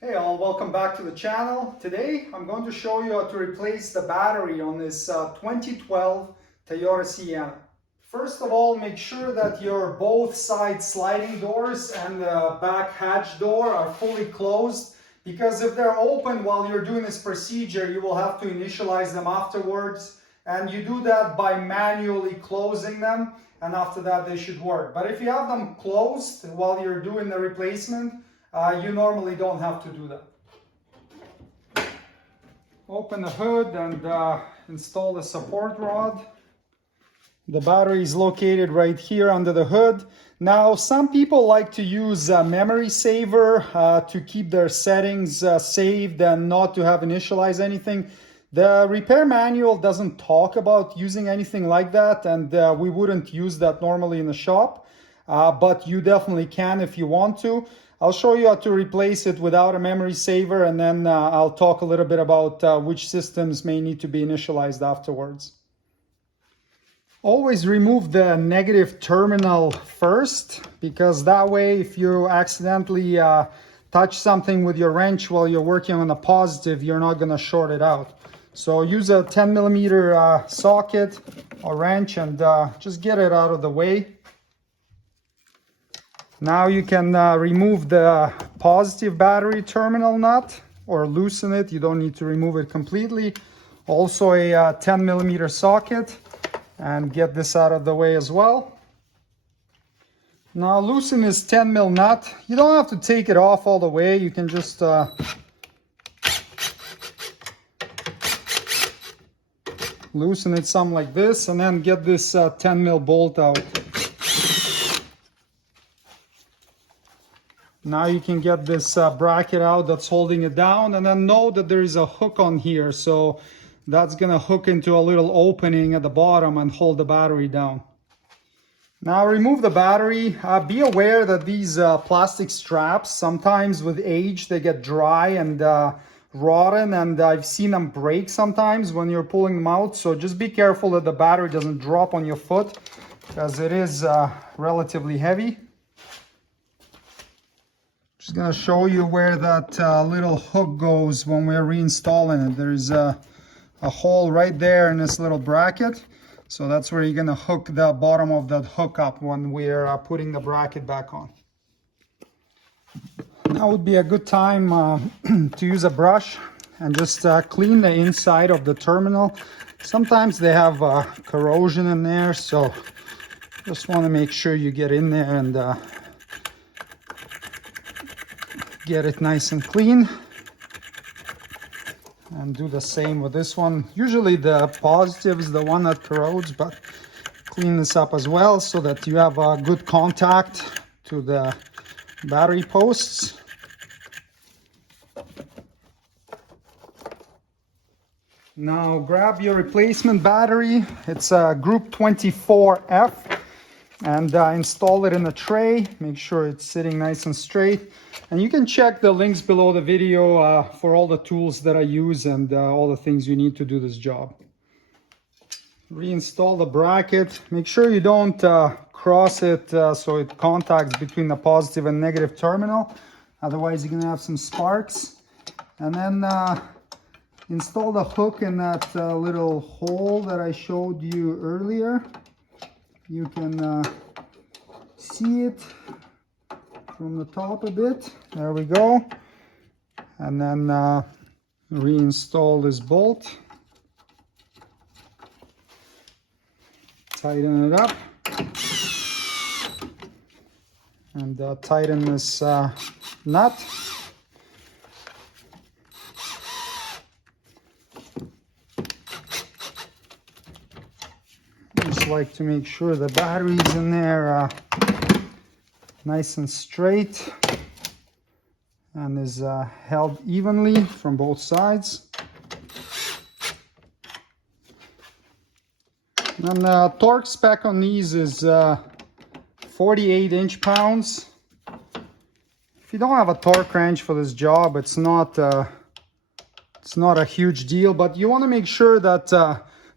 Hey all, welcome back to the channel. Today I'm going to show you how to replace the battery on this 2012 Toyota Sienna. First of all, make sure that your both side sliding doors and the back hatch door are fully closed, because if they're open while you're doing this procedure, you will have to initialize them afterwards, and you do that by manually closing them, and after that they should work. But if you have them closed while you're doing the replacement, you normally don't have to do that. Open the hood and install the support rod. The battery is located right here under the hood. Now, some people like to use a memory saver to keep their settings saved and not to have initialize anything. The repair manual doesn't talk about using anything like that, and we wouldn't use that normally in the shop, but you definitely can if you want to. I'll show you how to replace it without a memory saver, and then I'll talk a little bit about which systems may need to be initialized afterwards. Always remove the negative terminal first, because that way if you accidentally touch something with your wrench while you're working on the positive, you're not going to short it out. So use a 10 millimeter socket or wrench and just get it out of the way. Now you can remove the positive battery terminal nut or loosen it. You don't need to remove it completely. Also a 10 millimeter socket, and get this out of the way as well. Now loosen this 10 mil nut. You don't have to take it off all the way. You can just loosen it some like this, and then get this 10 mil bolt out. Now you can get this bracket out that's holding it down, and then know that there is a hook on here, so that's gonna hook into a little opening at the bottom and hold the battery down. Now remove the battery. Be aware that these plastic straps, sometimes with age, they get dry and rotten, and I've seen them break sometimes when you're pulling them out, so just be careful that the battery doesn't drop on your foot, because it is relatively heavy. Just gonna show you where that little hook goes when we're reinstalling it. There's a hole right there in this little bracket, so that's where you're gonna hook the bottom of that hook up when we're putting the bracket back on. Now would be a good time to use a brush and just clean the inside of the terminal. Sometimes they have corrosion in there, so just want to make sure you get in there and get it nice and clean. And do the same with this one. Usually the positive is the one that corrodes, but clean this up as well so that you have a good contact to the battery posts. Now grab your replacement battery. It's a group 24F, and install it in a tray. Make sure it's sitting nice and straight. And you can check the links below the video for all the tools that I use and all the things you need to do this job. Reinstall the bracket. Make sure you don't cross it so it contacts between the positive and negative terminal. Otherwise you're gonna have some sparks. And then install the hook in that little hole that I showed you earlier. You can see it from the top a bit. There we go. And then reinstall this bolt. Tighten it up. And tighten this nut. Just like to make sure the battery's in there nice and straight and is held evenly from both sides. And the torque spec on these is 48 inch-pounds. If you don't have a torque wrench for this job, it's not a huge deal, but you want to make sure that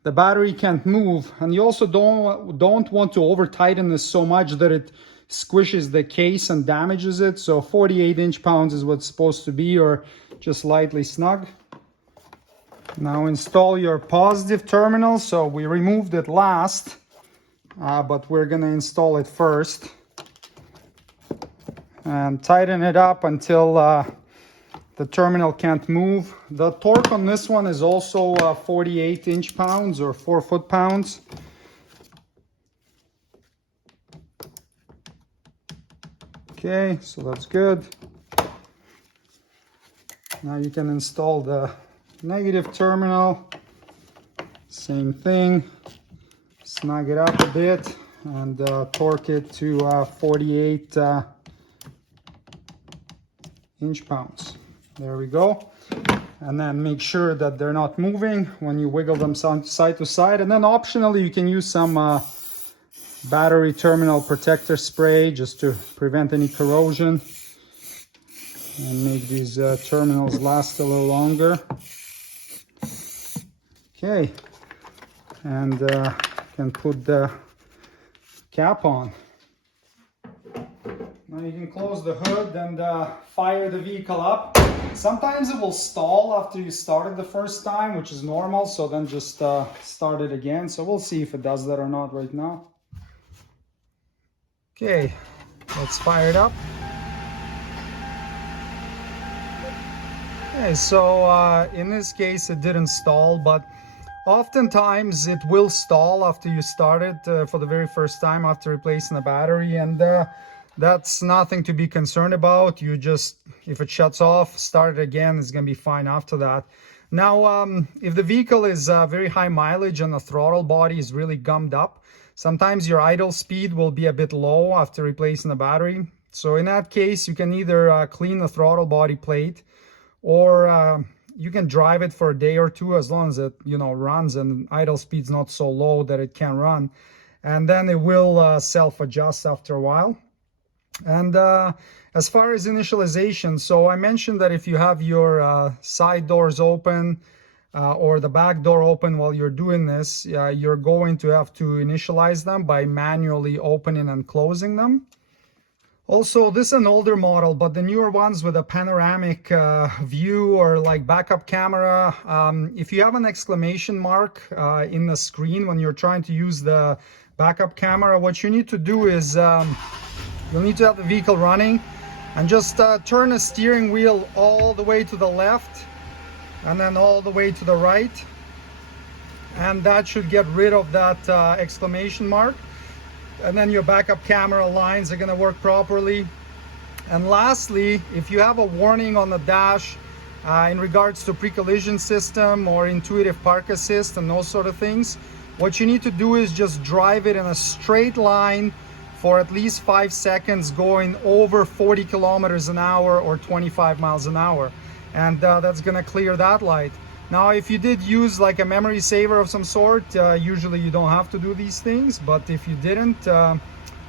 the battery can't move, and you also don't want to over tighten this so much that it squishes the case and damages it. So 48 inch-pounds is what's supposed to be, or just lightly snug. Now install your positive terminal. So we removed it last, but we're gonna install it first. And tighten it up until the terminal can't move. The torque on this one is also 48 inch-pounds or 4 foot-pounds. Okay, so that's good. Now you can install the negative terminal. Same thing. Snug it up a bit and torque it to 48 inch-pounds. There we go. And then make sure that they're not moving when you wiggle them side to side. And then optionally, you can use some battery terminal protector spray just to prevent any corrosion and make these terminals last a little longer. Okay, and can put the cap on. Now you can close the hood and fire the vehicle up. Sometimes it will stall after you start it the first time, which is normal, so then just start it again. So we'll see if it does that or not right now. Okay, let's fire it up. Okay, so in this case it didn't stall, but oftentimes it will stall after you start it for the very first time after replacing the battery, and that's nothing to be concerned about. You just, if it shuts off, start it again, it's gonna be fine after that. Now, if the vehicle is very high mileage and the throttle body is really gummed up, sometimes your idle speed will be a bit low after replacing the battery. So in that case, you can either clean the throttle body plate, or you can drive it for a day or two, as long as it, you know, runs and idle speed's not so low that it can run. And then it will self-adjust after a while. And as far as initialization, so I mentioned that if you have your side doors open or the back door open while you're doing this, you're going to have to initialize them by manually opening and closing them. Also, this is an older model, but the newer ones with a panoramic view or like backup camera, if you have an exclamation mark in the screen when you're trying to use the backup camera, what you need to do is you'll need to have the vehicle running and just turn the steering wheel all the way to the left and then all the way to the right, and that should get rid of that exclamation mark. And then your backup camera lines are going to work properly. And lastly, if you have a warning on the dash in regards to pre-collision system or intuitive park assist and those sort of things, what you need to do is just drive it in a straight line for at least 5 seconds, going over 40 kilometers an hour or 25 miles an hour. And that's going to clear that light. Now, if you did use like a memory saver of some sort, usually you don't have to do these things, but if you didn't,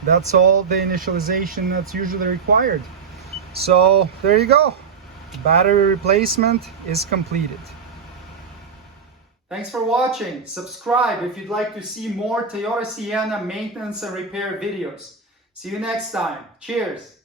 that's all the initialization that's usually required. So there you go. Battery replacement is completed. Thanks for watching. Subscribe if you'd like to see more Toyota Sienna maintenance and repair videos. See you next time. Cheers.